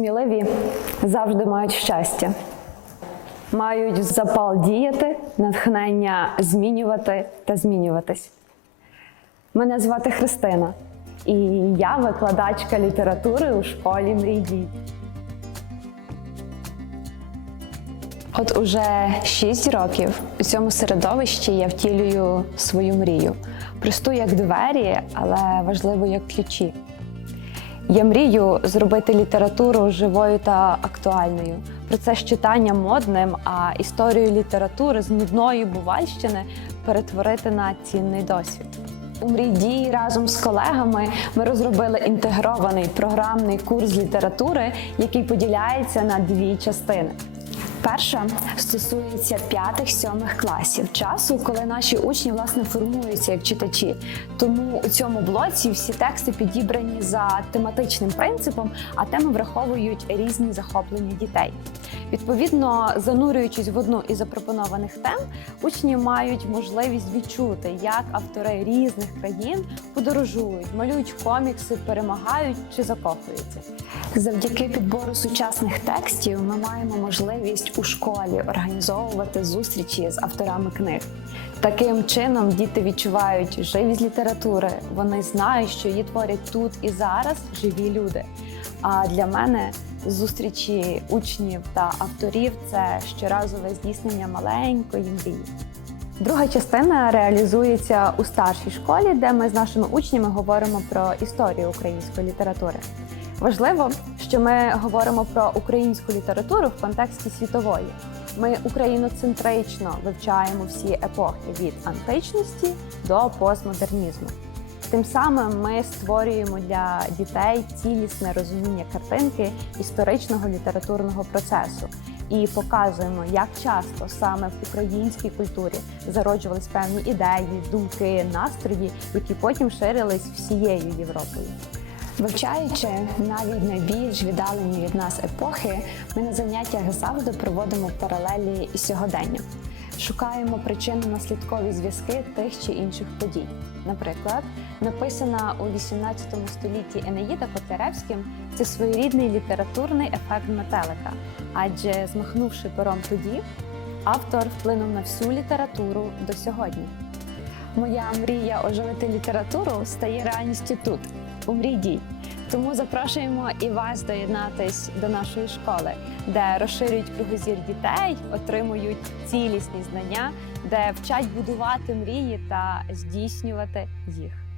Сміливі завжди мають щастя, мають запал діяти, натхнення змінювати та змінюватись. Мене звати Христина, і я викладачка літератури у школі мрій дій. От уже 6 років у цьому середовищі я втілюю свою мрію. Просту як двері, але важливо як ключі. Я мрію зробити літературу живою та актуальною. Процес читання модним, а історію літератури з нудної бувальщини перетворити на цінний досвід. У мрій дії разом з колегами ми розробили інтегрований програмний курс літератури, який поділяється на дві частини. Перша стосується п'ятих-сьомих класів часу, коли наші учні власне формуються як читачі. Тому у цьому блоці всі тексти підібрані за тематичним принципом, а теми враховують різні захоплення дітей. Відповідно, занурюючись в одну із запропонованих тем, учні мають можливість відчути, як автори різних країн подорожують, малюють комікси, перемагають чи закохуються. Завдяки підбору сучасних текстів ми маємо можливість у школі організовувати зустрічі з авторами книг. Таким чином діти відчувають живість літератури. Вони знають, що її творять тут і зараз живі люди. А для мене зустрічі учнів та авторів це щоразове здійснення маленької мрії. Друга частина реалізується у старшій школі, де ми з нашими учнями говоримо про історію української літератури. Важливо, що ми говоримо про українську літературу в контексті світової. Ми україноцентрично вивчаємо всі епохи від античності до постмодернізму. Тим самим ми створюємо для дітей цілісне розуміння картинки історичного літературного процесу і показуємо, як часто саме в українській культурі зароджувались певні ідеї, думки, настрої, які потім ширились всією Європою. Вивчаючи навіть найбільш віддалені від нас епохи, ми на заняттях завжди проводимо паралелі із сьогоденням. Шукаємо причинно-наслідкові зв'язки тих чи інших подій. Наприклад, написана у 18 столітті Енеїда Котляревським це своєрідний літературний ефект метелика, адже змахнувши пером тоді, автор вплинув на всю літературу до сьогодні. Моя мрія оживити літературу стає реальністю тут, у мрій дій. Тому запрошуємо і вас доєднатись до нашої школи, де розширюють кругозір дітей, отримують цілісні знання, де вчать будувати мрії та здійснювати їх.